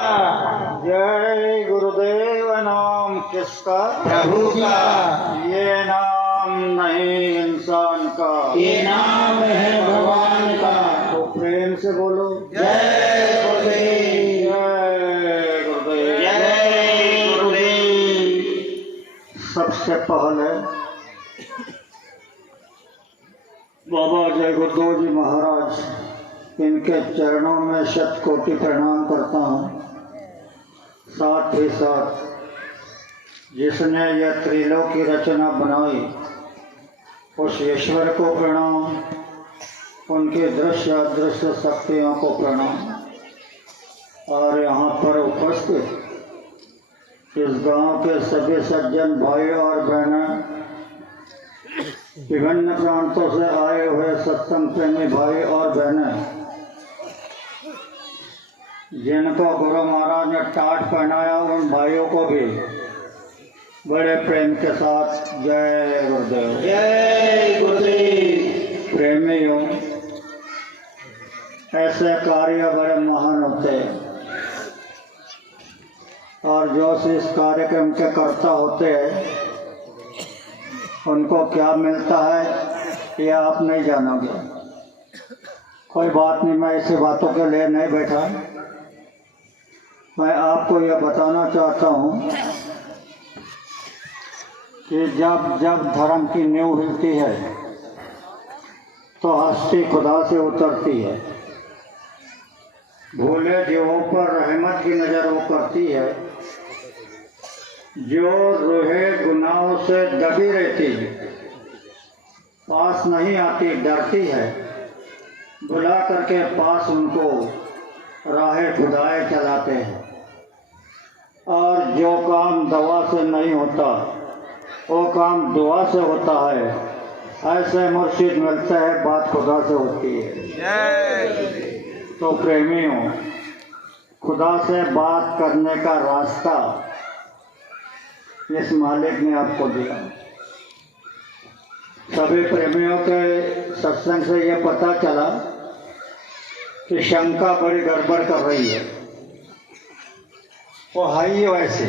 जय गुरुदेव। नाम किसका? प्रभु का। ये नाम नहीं इंसान का, ये नाम है भगवान का। तो प्रेम से बोलो जय गुरुदेव। जय गुरुदेव। जय गुरुदेव। सबसे पहले बाबा जय गुरुदेव जी महाराज, इनके चरणों में शत कोटि प्रणाम करता हूँ। साथ ही साथ जिसने यह त्रिलोक की रचना बनाई उस ईश्वर को प्रणाम, उनके दृश्य अदृश्य शक्तियों को प्रणाम। और यहाँ पर उपस्थित इस गांव के सभी सज्जन भाई और बहनें, विभिन्न प्रांतों से आए हुए सत्संग प्रेमी भाई और बहनें, जिनको गुरु महाराज ने टाट पहनाया, उन भाइयों को भी बड़े प्रेम के साथ जय गुरुदेव। जय गुरुदेव। प्रेमियों, ऐसे कार्य बड़े महान होते हैं और जो इस कार्यक्रम के कर्ता होते हैं उनको क्या मिलता है ये आप नहीं जानोगे। कोई बात नहीं, मैं ऐसी बातों के लिए नहीं बैठा। मैं आपको यह बताना चाहता हूँ कि जब जब धर्म की नींव हिलती है तो हस्ती खुदा से उतरती है। भूले जीवों पर रहमत की नज़र वो करती है। जो रूहे गुनाहों से दबी रहती पास नहीं आती, डरती है, बुला करके पास उनको राहे खुदाए चलाते हैं। और जो काम दवा से नहीं होता वो काम दुआ से होता है। ऐसे मुर्शिद मिलते हैं, बात खुदा से होती है। तो प्रेमियों, खुदा से बात करने का रास्ता इस मालिक ने आपको दिया। सभी प्रेमियों के सत्संग से यह पता चला कि शंका बड़ी गड़बड़ कर रही है। वो है ही वैसे।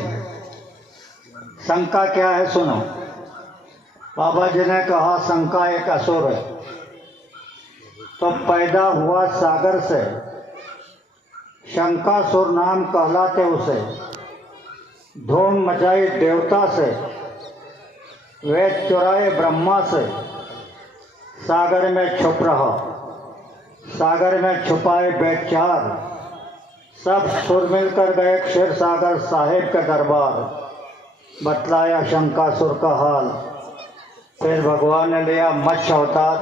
शंका क्या है सुनो। बाबा जी ने कहा शंका एक असुर है। तो पैदा हुआ सागर से, शंकासुर नाम कहलाते उसे। धूम मचाई देवता से, वेद चुराए ब्रह्मा से, सागर में छुप रहा, सागर में छुपाए बेचार। सब सुर मिलकर गए क्षीर सागर साहेब के दरबार। बतलाया शंकासुर का हाल, फिर भगवान ने लिया मत्स्य अवतार,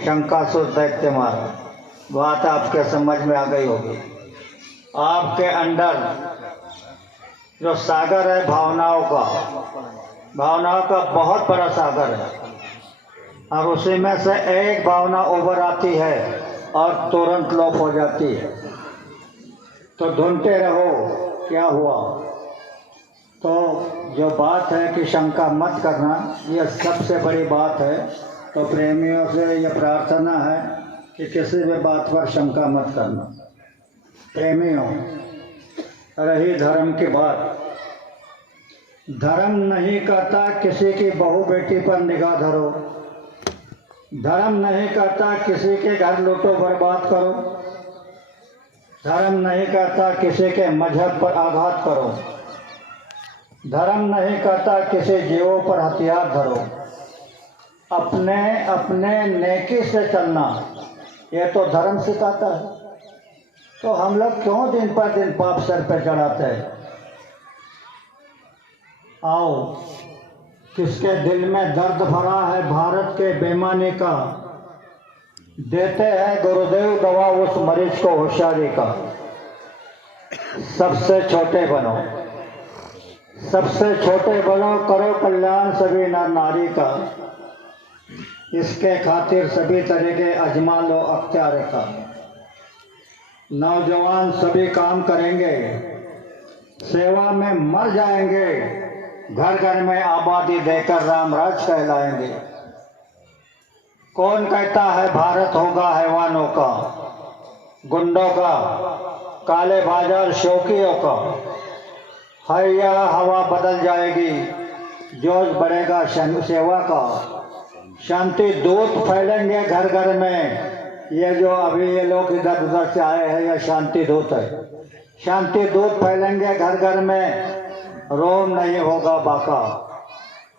शंकासुर दैत्य मारा। बात आपके समझ में आ गई होगी। आपके अंदर जो सागर है भावनाओं का बहुत बड़ा सागर है, और उसी में से एक भावना उभर आती है और तुरंत लोप हो जाती है। तो ढूंढते रहो क्या हुआ। तो जो बात है कि शंका मत करना, यह सबसे बड़ी बात है। तो प्रेमियों से यह प्रार्थना है कि किसी भी बात पर शंका मत करना। प्रेमियों, रही धर्म की बात, धर्म नहीं कहता किसी की बहू बेटी पर निगाह धरो। धर्म नहीं कहता किसी के घर लूटो बर्बाद करो। धर्म नहीं कहता किसी के मजहब पर आघात करो। धर्म नहीं कहता किसी जीवों पर हथियार धरो। अपने अपने नेकी से चलना, यह तो धर्म सिखाता है। तो हम लोग क्यों दिन पर दिन पाप सर पे चढ़ाते हैं। आओ, किसके दिल में दर्द भरा है भारत के बेईमानी का, देते हैं गुरुदेव दवा उस मरीज को होशियारी का। सबसे छोटे बनो, सबसे छोटे बनो, करो कल्याण सभी नर नारी का। इसके खातिर सभी तरीके अजमा लो अख्तियार का। नौजवान सभी काम करेंगे, सेवा में मर जाएंगे, घर घर में आबादी देकर रामराज कहलाएंगे। कौन कहता है भारत होगा हैवानों का, गुंडों का, काले बाजार शौकियों का है, यह हवा बदल जाएगी, जोश बढ़ेगा सेवा का, शांति दूत फैलेंगे घर घर में। ये जो अभी ये लोग इधर उधर से आए हैं, यह शांति दूत है। शांति दूत फैलेंगे घर घर में, रोम नहीं होगा बाका।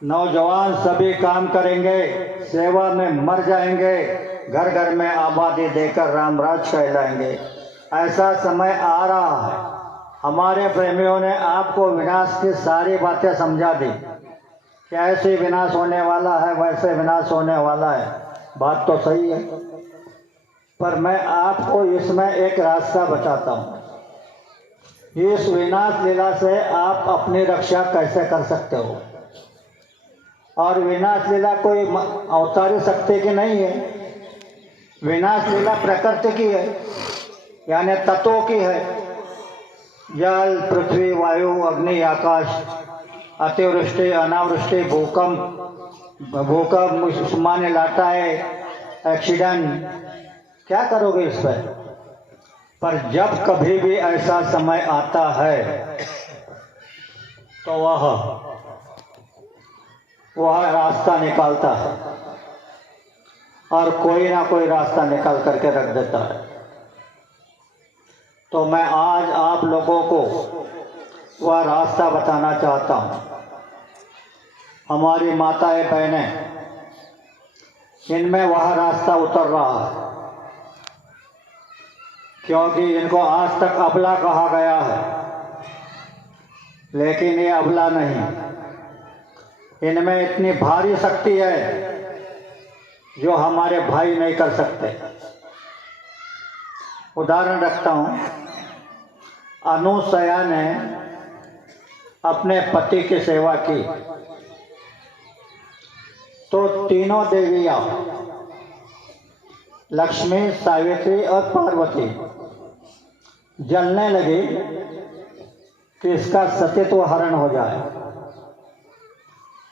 नौजवान सभी काम करेंगे, सेवा में मर जाएंगे, घर घर में आबादी देकर रामराज कहलाएंगे। ऐसा समय आ रहा है। हमारे प्रेमियों ने आपको विनाश की सारी बातें समझा दी कि ऐसे विनाश होने वाला है, वैसे विनाश होने वाला है। बात तो सही है, पर मैं आपको इसमें एक रास्ता बताता हूँ। इस विनाश लीला से आप अपनी रक्षा कैसे कर सकते हो। और विनाश लीला कोई अवतारी शक्ति की नहीं है। विनाश लीला प्रकृति की है, यानी तत्वों की है। जल, पृथ्वी, वायु, अग्नि, आकाश, अतिवृष्टि, अनावृष्टि, भूकंप, माने लाता है, एक्सीडेंट, क्या करोगे इस पर जब कभी भी ऐसा समय आता है तो वह रास्ता निकालता है और कोई ना कोई रास्ता निकाल करके रख देता है। तो मैं आज आप लोगों को वह रास्ता बताना चाहता हूँ। हमारी माताएं बहनें, इनमें वह रास्ता उतर रहा है, क्योंकि इनको आज तक अबला कहा गया है, लेकिन ये अबला नहीं। इनमें इतनी भारी शक्ति है जो हमारे भाई नहीं कर सकते। उदाहरण रखता हूँ, अनुसया ने अपने पति की सेवा की तो तीनों देवियाँ लक्ष्मी, सावित्री और पार्वती जलने लगी कि इसका सतीत्व हरण हो जाए।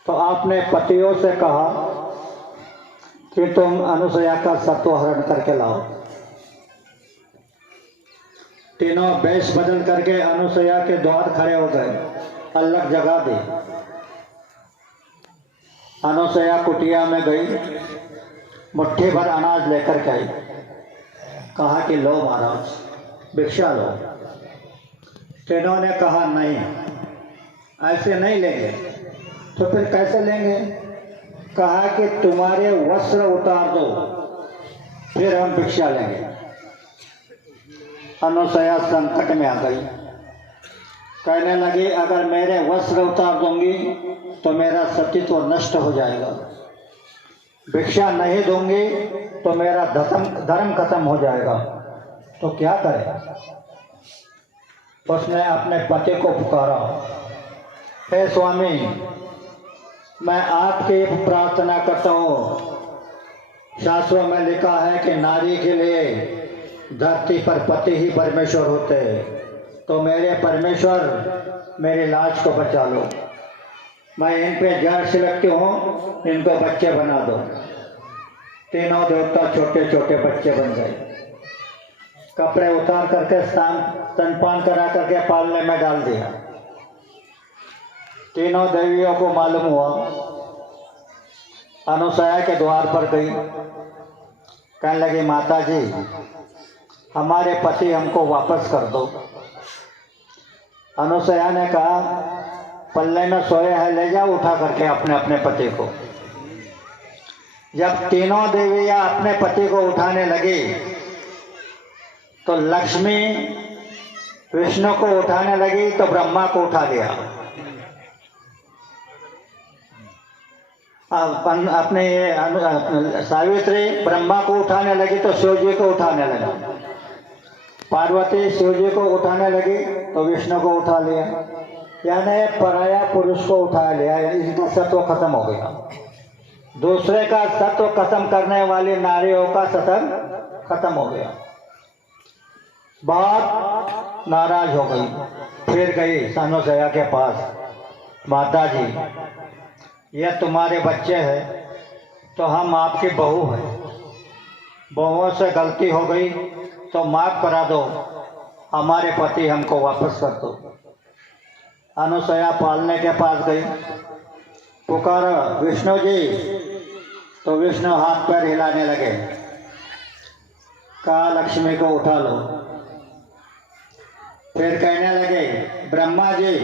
तो आपने पतियों से कहा कि तुम अनुसया का सत्व हरण करके लाओ। तीनों वेश बदल करके अनुसया के द्वार खड़े हो गए, अलग जगह दी। अनुसया कुटिया में गई, मुट्ठी भर अनाज लेकर के आई, कहा कि लो महाराज, भिक्षा लो। तीनों ने कहा नहीं, ऐसे नहीं लेंगे। तो फिर कैसे लेंगे? कहा कि तुम्हारे वस्त्र उतार दो, फिर हम भिक्षा लेंगे। अनुसया संकट में आ गई, कहने लगी अगर मेरे वस्त्र उतार दूंगी तो मेरा सतीत्व नष्ट हो जाएगा, भिक्षा नहीं दूंगी तो मेरा धर्म खत्म हो जाएगा, तो क्या करें? उसने अपने पति को पुकारा, हे स्वामी, मैं आपकी प्रार्थना करता हूँ। शास्त्रों में लिखा है कि नारी के लिए धरती पर पति ही परमेश्वर होते हैं, तो मेरे परमेश्वर मेरी लाज को बचा लो। मैं इन पे जहर छिड़कती हूँ, इनको बच्चे बना दो। तीनों देवता छोटे छोटे बच्चे बन गए। कपड़े उतार करके स्तनपान करा करके पालने में डाल दिया। तीनों देवियों को मालूम हुआ। अनुसया के द्वार पर गई, कहने लगी माता जी, हमारे पति हमको वापस कर दो। अनुसया ने कहा पल्ले में सोए हैं, ले जाओ उठा करके अपने अपने पति को। जब तीनों देवियां अपने पति को उठाने लगी तो लक्ष्मी विष्णु को उठाने लगी तो ब्रह्मा को उठा लिया। अपने सावित्री ब्रह्मा को उठाने लगी तो शिव जी को उठाने लगा। पार्वती शिव जी को उठाने लगी तो विष्णु को उठा लिया, यानी पराया पुरुष को उठा लिया। इनका सत्व खत्म हो गया। दूसरे का सत्व खत्म करने वाली नारियों का सत्व खत्म हो गया। बहुत नाराज हो गई, फिर गई अनुसया के पास, माता जी यह तुम्हारे बच्चे हैं तो हम आपकी बहू हैं, बहुओं से गलती हो गई तो माफ़ करा दो। हमारे पति हमको वापस कर दो। अनुसया पालने के पास गई, पुकारा विष्णु जी, तो विष्णु हाथ पैर हिलाने लगे। कहा लक्ष्मी को उठा लो। फिर कहने लगे ब्रह्मा जी,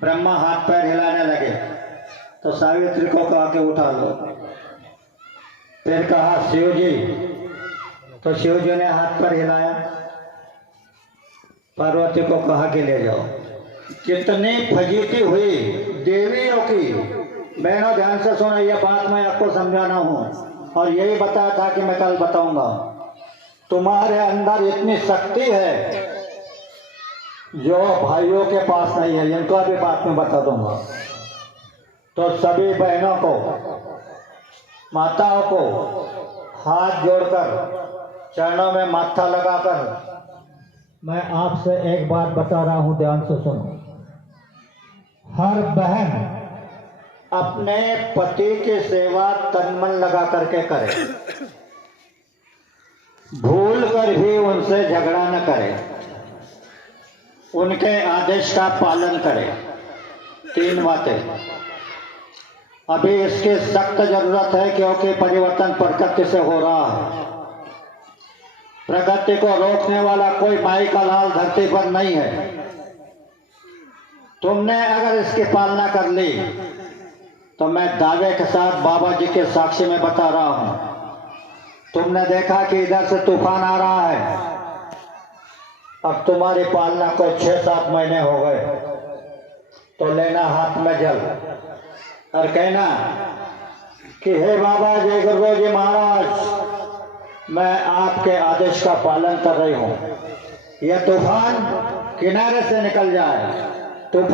ब्रह्मा हाथ पैर हिलाने लगे, तो सावित्री को कहा कि उठा लो। फिर कहा शिव जी, तो शिव जी ने हाथ पर हिलाया। पार्वती को कहा कि ले जाओ। कितनी फजीती हुई देवियों की। बहनों ध्यान से सुनो, यह बात मैं आपको समझाना हूँ और यही बताया था कि मैं कल बताऊंगा। तुम्हारे अंदर इतनी शक्ति है जो भाइयों के पास नहीं है, इनका भी बात में बता दूंगा। तो सभी बहनों को, माताओं को हाथ जोड़कर चरणों में माथा लगाकर मैं आपसे एक बात बता रहा हूं, ध्यान से सुनो। हर बहन अपने पति की सेवा तन मन लगा करके करे, भूल कर भी उनसे झगड़ा न करे, उनके आदेश का पालन करे। 3 बातें। अभी इसकी सख्त जरूरत है क्योंकि परिवर्तन प्रकृति से हो रहा है। प्रगति को रोकने वाला कोई माई का लाल धरती पर नहीं है। तुमने अगर इसकी पालना कर ली तो मैं दावे के साथ बाबा जी के साक्षी में बता रहा हूं, तुमने देखा कि इधर से तूफान आ रहा है। अब तुम्हारी पालना को 6-7 महीने हो गए, तो लेना हाथ में जल और कहना कि हे बाबा जी, गुरु जी महाराज, मैं आपके आदेश का पालन कर रही हूं। यह तूफान किनारे से निकल जाए।